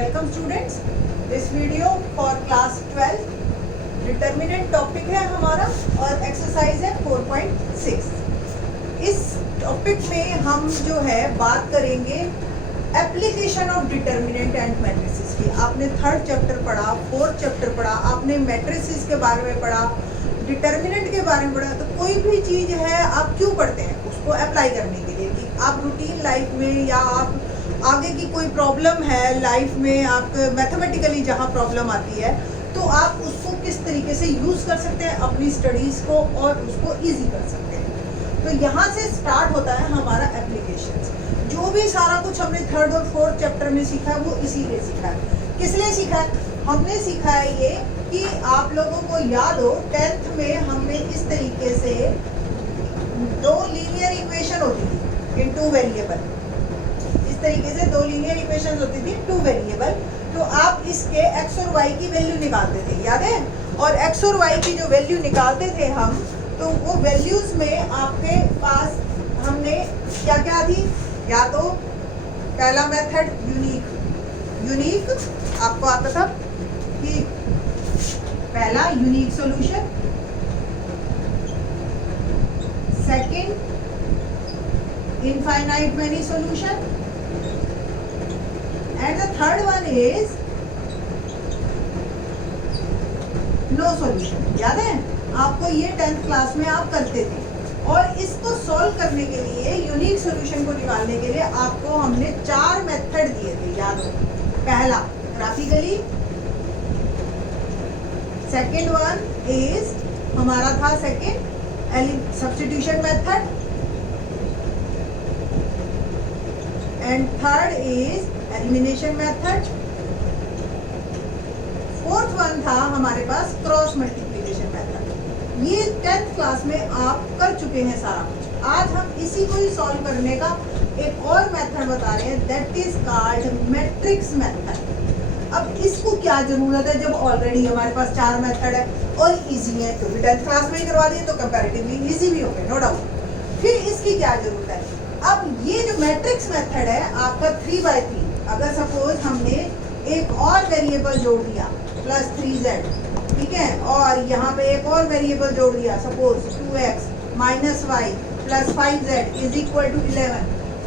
Welcome students, this video for class 12 determinant topic है हमारा और एक्सरसाइज है 4.6। इस टॉपिक में हम जो है बात करेंगे application of determinant and matrices की। आपने थर्ड चैप्टर पढ़ा, फोर्थ चैप्टर पढ़ा, आपने मैट्रिसेस के बारे में पढ़ा, डिटर्मिनेंट के बारे में पढ़ा। तो कोई भी चीज़ है आप क्यों पढ़ते हैं, उसको अप्लाई करने के लिए कि आप रूटीन लाइफ में या आप आगे की कोई प्रॉब्लम है लाइफ में, आप मैथमेटिकली जहाँ प्रॉब्लम आती है तो आप उसको किस तरीके से यूज़ कर सकते हैं अपनी स्टडीज़ को और उसको ईजी कर सकते हैं। तो यहाँ से स्टार्ट होता है हमारा एप्लीकेशंस। जो भी सारा कुछ हमने थर्ड और फोर्थ चैप्टर में सीखा है वो इसीलिए सीखा है। किस लिए सीखा है? हमने सीखा है ये कि आप लोगों को याद हो 10th में हमने इस तरीके से दो लीनियर इक्वेशन होती थी इन टू वेरिएबल। इस तरीके से दो लीनियर इक्वेशन होती थी टू वेरिएबल। तो आप इसके x और y की वैल्यू निकालते थे, याद है? और x और y की जो वैल्यू निकालते थे हम, तो वो वैल्यूज में आपके पास हमने क्या क्या थी? या तो पहला मेथड यूनिक आपको आता था कि पहला unique solution, second infinite many solution and the third one is no solution। याद है आपको? ये 10th क्लास में आप करते थे। और इसको सॉल्व करने के लिए, यूनिक सॉल्यूशन को निकालने के लिए आपको हमने 4 मेथड दिए थे, याद हो? पहला ग्राफिकली, सेकेंड वन इज हमारा था second substitution method, and third is elimination method, fourth one था हमारे पास क्रॉस मल्टीप्लिकेशन मेथड। ये 10th क्लास में आप कर चुके हैं सारा कुछ। आज हम इसी को ही सॉल्व करने का एक और मेथड बता रहे हैं, that is called matrix method. अब इसको क्या जरूरत है जब ऑलरेडी हमारे पास 4 मेथड है और इजी है, तो भी 10th क्लास में ही करवा दिए तो कंपैरेटिवली इजी भी हो गए, नो डाउट। फिर इसकी क्या जरूरत है? अब ये जो मैट्रिक्स मेथड है आपका 3/3, अगर सपोज हमने एक और वेरिएबल जोड़ दिया प्लस 3z, ठीक है, और यहाँ पे एक और वेरिएबल जोड़ दिया suppose 2x minus Y plus 5z is equal to 11।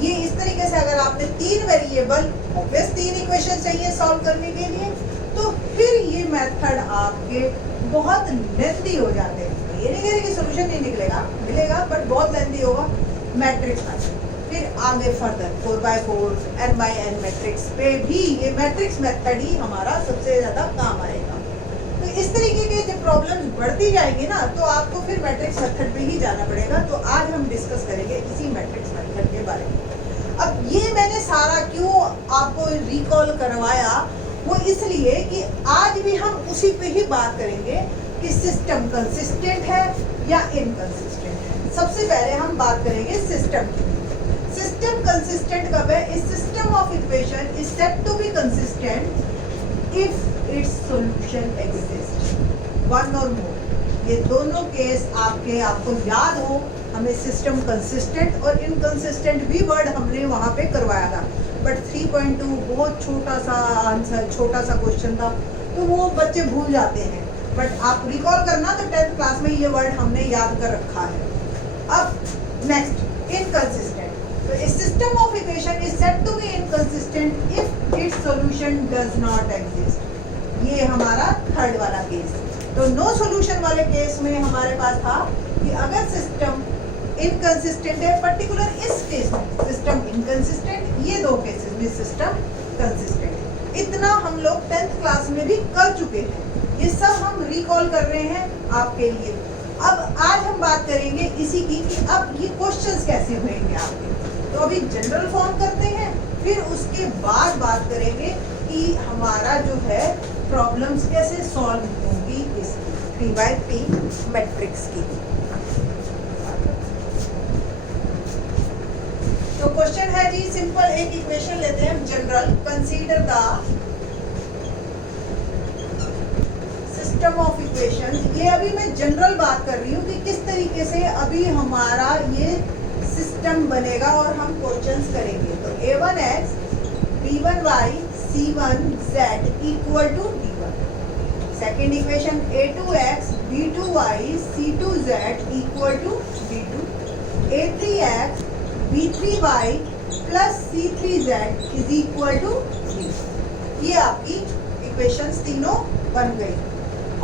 ये इस तरीके से अगर आपने 3 वेरिएबल, ऑब्वियस 3 इक्वेशन चाहिए सॉल्व करने के लिए, तो फिर ये मेथड आपके बहुत लेंथी हो जाते हैं। ये नहीं कह रही कि सोल्यूशन नहीं निकलेगा, मिलेगा, बट बहुत लेंथी होगा मैट्रिक्स मेथड। फिर आगे फर्दर 4x4 n/n मैट्रिक्स पे भी ये मैट्रिक्स मेथड ही हमारा सबसे ज़्यादा काम आएगा। तो इस तरीके के जब प्रॉब्लम्स बढ़ती जाएंगी ना, तो आपको फिर मैट्रिक्स मेथड पे ही जाना पड़ेगा। तो आज हम डिस्कस करेंगे इसी मैट्रिक्स मेथड के बारे में। अब ये मैंने सारा क्यों आपको रिकॉल करवाया, वो इसलिए कि आज भी हम उसी पे ही बात करेंगे कि सिस्टम कंसिस्टेंट है या इनकंसिस्टेंट है। सबसे पहले हम बात करेंगे सिस्टम की। सिस्टम कंसिस्टेंट कब है? इस system of equation is said to be consistent if its solution exist, one और मोर। ये दोनों केस आपको याद हो, हमें सिस्टम कंसिस्टेंट और इनकंसिस्टेंट भी वर्ड हमने वहाँ पे करवाया था, बट 3.2 बहुत छोटा सा आंसर, छोटा सा क्वेश्चन था, तो वो बच्चे भूल जाते हैं। बट आप रिकॉल करना तो 10th क्लास में ये वर्ड हमने याद कर रखा है। अब नेक्स्ट इनकंसिस्टेंट। तो a system of equation is said to be inconsistent if its solution does not exist। ये हमारा थर्ड वाला केस। तो नो सॉल्यूशन वाले केस में हमारे पास था कि अगर सिस्टम इनकंसिस्टेंट है, पर्टिकुलर इस केस में सिस्टम इनकंसिस्टेंट, ये दो केसेस में सिस्टम कंसिस्टेंट है। इतना हम लोग 10th क्लास में भी कर चुके हैं, ये सब हम रिकॉल कर रहे हैं आपके लिए। अब आज हम बात करेंगे इसी की कि अब ये क्वेश्चंस कैसे होंगे आपके। तो अभी जनरल फॉर्म करते हैं, फिर उसके बाद बात करेंगे कि हमारा जो है प्रॉब्लम्स कैसे सॉल्व होंगी इस 3/3 मैट्रिक्स की। तो क्वेश्चन है जी सिंपल, एक इक्वेशन लेते हैं general, consider the system of equations. ये अभी मैं जनरल बात कर रही हूँ कि किस तरीके से अभी हमारा ये सिस्टम बनेगा और हम क्वेश्चंस करेंगे। तो a1x b1y C1z equal to D1. Second equation A2x B2y C2z equal to D2. A3x B3y plus C3z is equal to D. ये आपकी इक्वेशंस तीनों बन गई।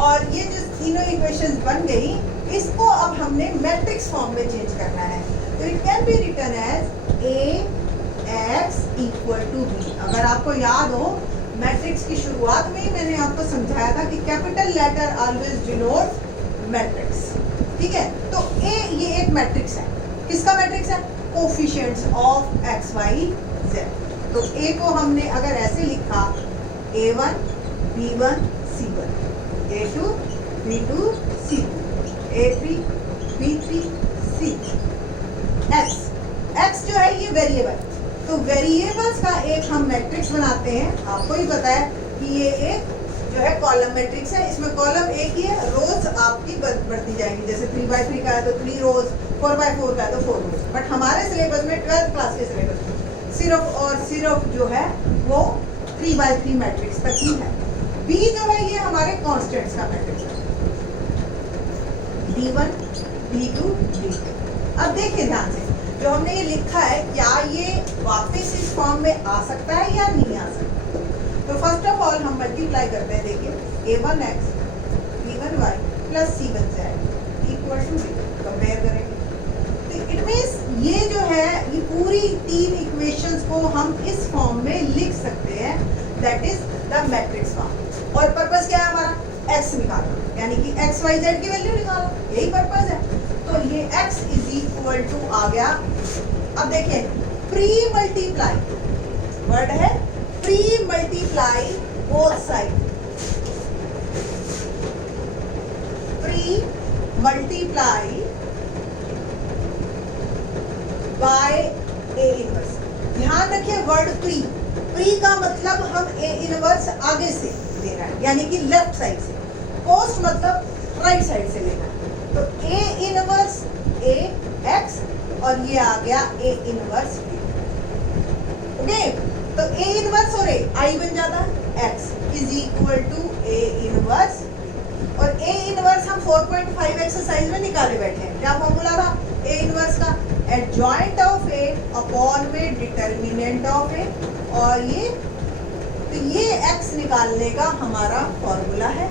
और ये जो तीनों इक्वेशंस बन गई, इसको अब हमने मैट्रिक्स फॉर्म में चेंज करना है। तो it can be written as Ax equal to B। अगर आपको याद हो, मैट्रिक्स की शुरुआत में ही मैंने आपको समझाया था कि capital letter always denote matrix. ठीक है, तो A ये एक मैट्रिक्स है। किसका मैट्रिक्स है? Coefficients of X Y Z. तो A को हमने अगर ऐसे लिखा A1 B1 C1, A2 B2 C2, A3 B3 C। X जो है ये वेरिएबल, तो वेरिएबल्स का एक हम मैट्रिक्स बनाते हैं। आपको ही पता है कि ये एक जो है कॉलम मैट्रिक्स है। इसमें कॉलम एक ही है, रोज आपकी बढ़ती जाएंगी। जैसे 3x3 का है तो 3 रोज, 4x4 का है तो 4 रोज। बट हमारे सिलेबस में 12th क्लास के सिलेबस में सिर्फ और सिर्फ जो है वो 3x3 मैट्रिक्स तक ही है। B जो है ये हमारे कॉन्स्टेंट्स का मैट्रिक्स है, D1 D2 D3। अब देखिए ध्यान से, जो हमने ये लिखा है, क्या ये वापस इस फॉर्म में आ सकता है या नहीं आ सकता? तो फर्स्ट ऑफ ऑल हम मल्टीप्लाई करते हैं। देखिए A1x B1y plus C1z equal to D, compare करेंगे। तो इट मीन्स ये जो है ये पूरी तीन इक्वेशंस को हम इस फॉर्म में लिख सकते हैं, that is the matrix form. और पर्पस क्या है हमारा? x निकालना, यानी कि x y z की वैल्यू निकालना, यही पर्पस है। तो ये x इज इक्वल टू आ गया। अब देखिए प्री मल्टीप्लाई, वर्ड है pre multiply both side, pre multiply by A inverse. ध्यान रखिए वर्ड प्री, प्री का मतलब हम A इनवर्स आगे से ले रहा है, यानी कि लेफ्ट साइड से। पोस्ट मतलब राइट साइड से लेना है। तो A इनवर्स A x और ये आ गया A इनवर्स B। ओके, तो A इनवर्स और I बन जाता है x is equal to A inverse. और A इनवर्स हम 4.5 एक्सरसाइज में निकाले बैठे हैं। क्या फॉर्मूला था A इनवर्स का? एडजॉइंट ऑफ A अपॉन में डिटर्मिनेंट ऑफ A। और ये तो ये x निकालने का हमारा फॉर्मूला है।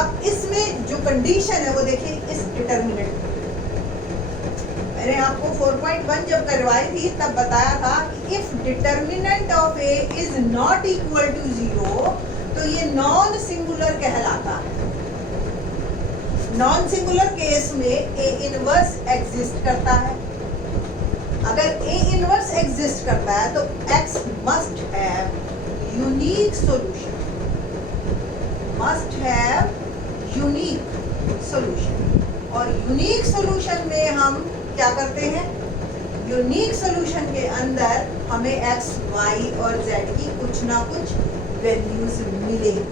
अब इसमें जो कंडीशन है वो देखिए, इस डिटर्मिनेंट, मैंने आपको 4.1 जब करवाई थी तब बताया था कि if determinant of A is not equal to 0 तो ये नॉन सिंगुलर कहलाता है। नॉन सिंगुलर केस में A इनवर्स एग्जिस्ट करता है। अगर A इनवर्स एग्जिस्ट करता है तो X must have unique solution, must have unique solution. और यूनिक सॉल्यूशन में हम क्या करते हैं? यूनिक सॉल्यूशन के अंदर हमें x, y और z की कुछ ना कुछ वैल्यूज मिलेंगी।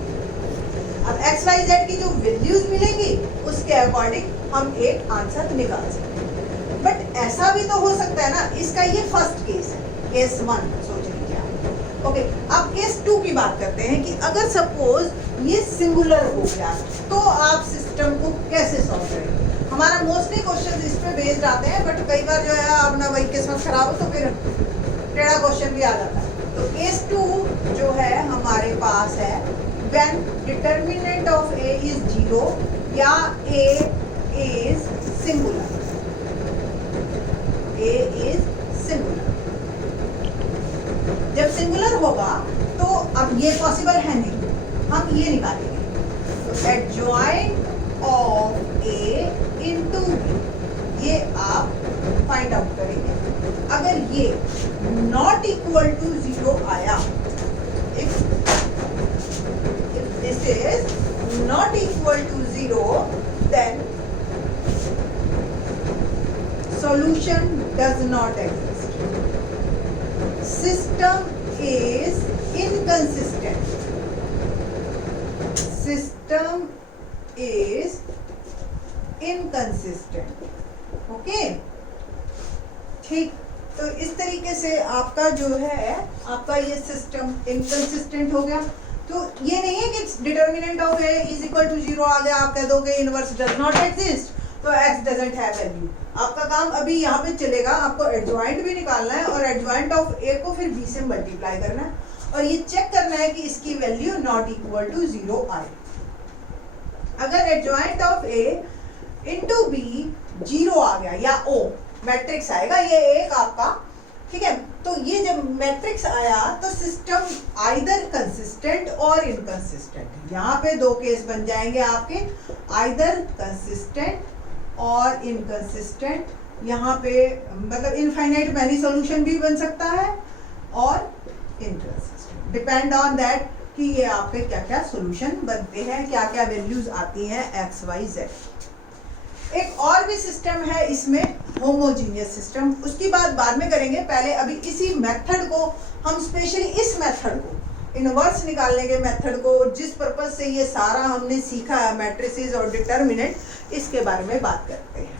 अब x, y, z की जो वैल्यूज मिलेंगी उसके अकॉर्डिंग हम एक आंसर निकाल सकते हैं। बट ऐसा भी तो हो सकता है ना, इसका ये फर्स्ट केस है, केस 1 सोच लीजिए आप। ओके, अब केस 2 की बात करते हैं कि अगर सपोज ये सिंगुलर हो गया तो आप सिस्टम को कैसे सॉल्व करेंगे? हमारा मोस्टली क्वेश्चन इस पे बेस्ड आते हैं, बट कई बार जो है अपना वही किस्मत खराब हो तो फिर टेढ़ा क्वेश्चन भी आ जाता है। तो केस 2 जो है हमारे पास है when determinant of A is 0 या A is singular, A is singular. जब सिंगुलर होगा तो अब ये पॉसिबल है नहीं, हम ये निकालेंगे। तो adjoint of A into B, ये आप फाइंड आउट करेंगे। अगर ये नॉट इक्वल टू 0 आया, if this is not equal to 0 then solution does not exist, system is inconsistent, system is inconsistent। Okay, ठीक। तो इस तरीके से आपका जो है आपका ये सिस्टम इनकंसिस्टेंट हो गया। तो ये नहीं है कि determinant of A is equal to 0 आ गया, आप कह दोगे इनवर्स डज नॉट एग्जिस्ट, तो x डजंट हैव वैल्यू। आपका काम अभी यहाँ पे चलेगा, आपको एडजॉइंट भी निकालना है और एडजॉइंट ऑफ a को फिर b से मल्टीप्लाई करना है और ये चेक करना है कि इसकी वैल्यू नॉट इक्वल टू 0 आए। अगर adjoint of a into b 0 आ गया या o मैट्रिक्स आएगा, ये एक आपका, ठीक है, तो ये जब मैट्रिक्स आया तो सिस्टम आइदर कंसिस्टेंट और इनकंसिस्टेंट। यहाँ पे दो केस बन जाएंगे आपके, आइदर कंसिस्टेंट और इनकंसिस्टेंट। यहाँ पे मतलब इनफाइनाइट मैनी सॉल्यूशन भी बन सकता है और इनकंसिस्टेंट, डिपेंड ऑन दैट कि ये आपके क्या क्या सॉल्यूशन बनते हैं, क्या क्या वैल्यूज आती हैं एक्स वाई जेड। एक और भी सिस्टम है इसमें, होमोजीनियस सिस्टम, उसकी बात बाद में करेंगे। पहले अभी इसी मेथड को हम स्पेशली इस मेथड को इनवर्स निकालने के मेथड को, जिस पर्पज से ये सारा हमने सीखा है मैट्रिसेस और डिटर्मिनेंट, इसके बारे में बात करते हैं।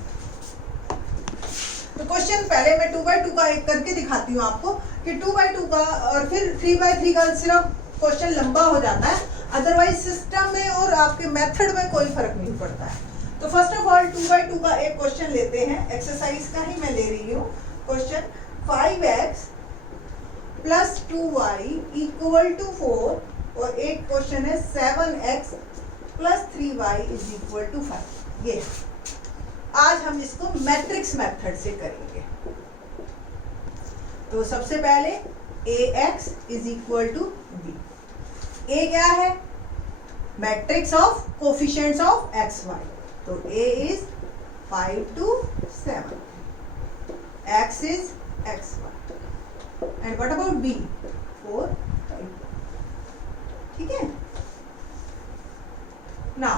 तो क्वेश्चन पहले मैं 2x2 का एक करके दिखाती हूँ आपको कि 2x2 का और फिर 3x3 का सिर्फ क्वेश्चन लंबा हो जाता है, अदरवाइज सिस्टम में और आपके मेथड में कोई फर्क नहीं पड़ता है। तो फर्स्ट ऑफ ऑल 2x2 का एक क्वेश्चन लेते हैं, एक्सरसाइज का ही मैं ले रही हूँ question. 5x plus 2y equal to 4 और एक क्वेश्चन है 7x plus 3y is equal to 5। ये आज हम इसको मैट्रिक्स मेथड से करेंगे। तो सबसे पहले ax is equal to b। a क्या है? Matrix of coefficients of X Y. तो a is 5 to 7, x is xy, and what about b? 4, 5. ठीक है। Now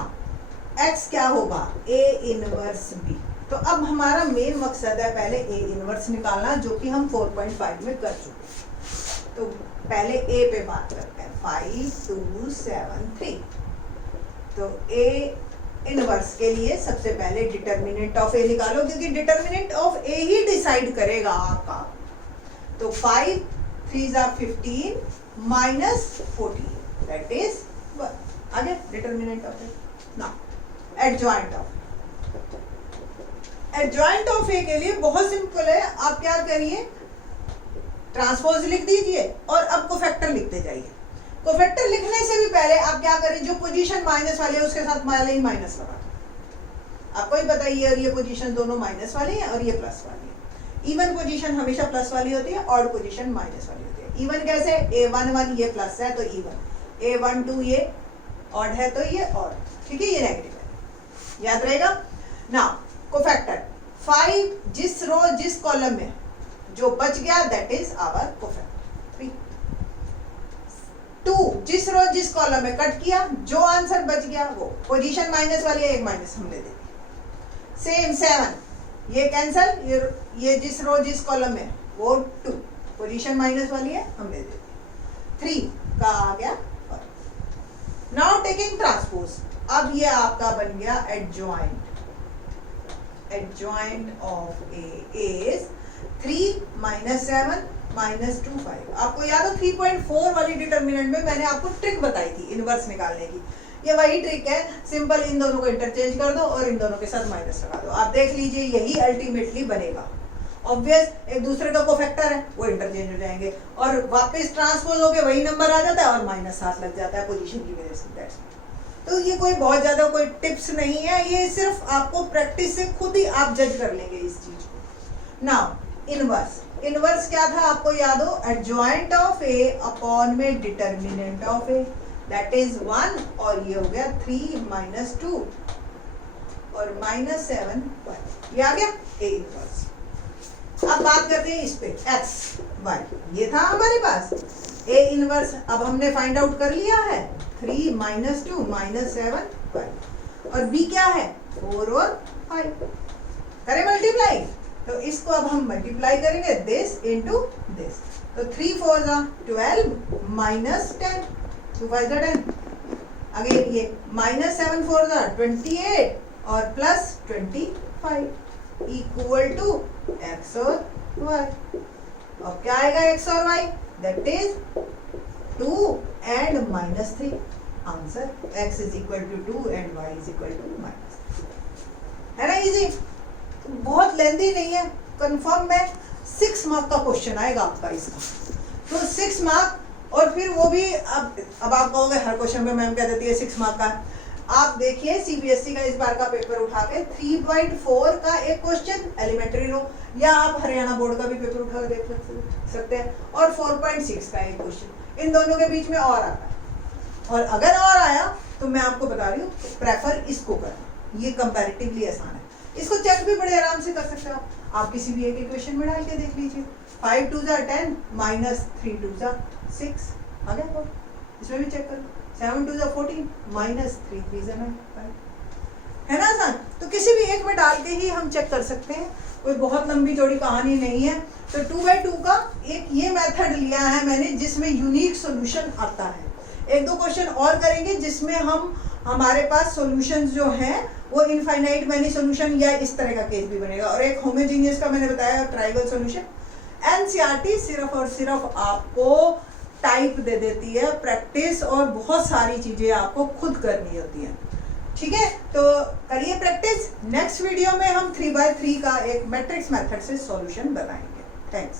x क्या होगा? a inverse b। तो अब हमारा मेन मकसद है पहले a इनवर्स निकालना, जो कि हम 4.5 में कर चुके। तो पहले a पे बात करते हैं। 5 2 7 3। तो a इनवर्स के लिए सबसे पहले डिटर्मिनेंट ऑफ ए निकालो, क्योंकि determinant of A he decide करेगा आपका। तो 5 3 15 माइनस 14 दैट इज 1। आगे determinant of A. Now adjoint of A के लिए बहुत सिंपल है, आप क्या करिए, ट्रांसपोज लिख दीजिए और अब कोफैक्टर लिखते जाइए। कोफैक्टर लिखने से भी पहले आप क्या करें, जो पोजीशन माइनस वाली है उसके साथ माइनस लगा दो। आपको ही पता ही है, और ये पोजीशन दोनों माइनस वाली है और ये प्लस वाली है। इवन पोजीशन हमेशा प्लस वाली होती है, ऑड पोजीशन माइनस वाली होती है। इवन कैसे? a1 1 ये प्लस है तो इवन, a1 2 ये ऑड है तो ये ऑड, ठीक है, ये नेगेटिव है, याद रहेगा। नाउ कोफैक्टर 5 जिस रो जिस कॉलम में जो बच गया दैट इज आवर कोफैक्टर। 2 जिस रो जिस कॉलम में कट किया, जो आंसर बच गया वो पोजीशन माइनस वाली है, एक माइनस हमने दे दी। सेम 7 ये कैंसल, ये जिस रो जिस कॉलम में वो 2 पोजीशन माइनस वाली है हमने दे दी। 3 का आ गया 5। नाउ टेकिंग ट्रांसपोज, अब ये आपका बन गया adjoint of A is 3 minus 7 minus 2 5। आपको याद हो 3.4 वाली डिटर्मिनेंट में मैंने आपको ट्रिक बताई थी इनवर्स निकालने की, ये वही ट्रिक है। सिंपल इन दोनों को इंटरचेंज कर दो और इन दोनों के साथ माइनस लगा दो, आप देख लीजिए यही अल्टीमेटली बनेगा। ऑब्वियस एक दूसरे का कोफैक्टर है, वो इंटरचेंज हो जाएंगे और वापस ट्रांसपोज होके वही नंबर आ जाता है और माइनस साथ लग जाता है पोजीशन की वजह से। तो ये कोई बहुत ज्यादा कोई टिप्स नहीं है, ये सिर्फ आपको प्रैक्टिस से खुद ही आप जज कर लेंगे इस चीज को। नाउ इनवर्स क्या था आपको याद हो? एडजॉइंट ऑफ ए अपॉन में determinant of A, that is 1, और ये हो गया 3 माइनस 2 और माइनस 7 1। ये आ गया ए इनवर्स। अब बात करते हैं इस पे एक्स वाई, ये था हमारे पास ए इनवर्स। अब हमने फाइंड आउट कर लिया है 3 माइनस 2 माइनस 7 5, और बी क्या है? 4 और 5। करें मल्टीप्लाई, तो इसको अब हम मल्टीप्लाई करेंगे दिस इनटू दिस। तो 3 4 12 माइनस 10, 2 5 10। अगेन ये माइनस 7 4 28 और प्लस 25 इक्वल टू एक्स और वाई। अब क्या आएगा x और y, that is 2 and -3. Answer x is equal to 2 and y is equal to -3. है ना इजी, बहुत लेंथी नहीं है, कंफर्म में 6 मार्क का क्वेश्चन आएगा आपका इसका। तो 6 मार्क, और फिर वो भी अब आप कहोगे हर क्वेश्चन पे मैम कह देती है 6 मार्क का। आप देखिए सीबीएसई का इस बार का पेपर उठा के 3.4 का एक क्वेश्चन एलिमेंट्री लो, या आप हरियाणा बोर्ड का भी पेपर उठा के देख सकते हैं, और 4.6 का एक क्वेश्चन, इन दोनों के बीच में और आता है। और अगर और आया तो मैं आपको बता रही हूँ प्रेफर इसको करना, ये कंपैरेटिवली आसान है, इसको चेक भी बड़े आराम से कर सकते हो आप किसी भी एक इक्वेशन में डाल के देख लीजिए। 5 2 10 -3 2 6 आ गया, तो इसमें भी चेक करो। 7 2 14 -3 3 9 है ना आसान। तो किसी भी एक में डाल के ही हम चेक कर सकते हैं, कोई बहुत लंबी चौड़ी कहानी नहीं है। तो 2x2 का एक ये मेथड लिया है मैंने जिसमें यूनिक सॉल्यूशन आता है। एक दो क्वेश्चन और करेंगे जिसमें हमारे पास सॉल्यूशंस जो हैं वो इनफाइनाइट मैनी सॉल्यूशन या इस तरह का केस भी बनेगा, और एक होमोजेनियस का मैंने बताया ट्राइंगल सॉल्यूशन। एनसीईआरटी सिर्फ और सिर्फ आपको टाइप दे देती है, प्रैक्टिस और बहुत सारी चीजें आपको खुद करनी होती हैं। ठीक है, तो करिए प्रैक्टिस। नेक्स्ट वीडियो में हम 3x3 का एक मैट्रिक्स मेथड से सॉल्यूशन बनाएंगे। थैंक्स।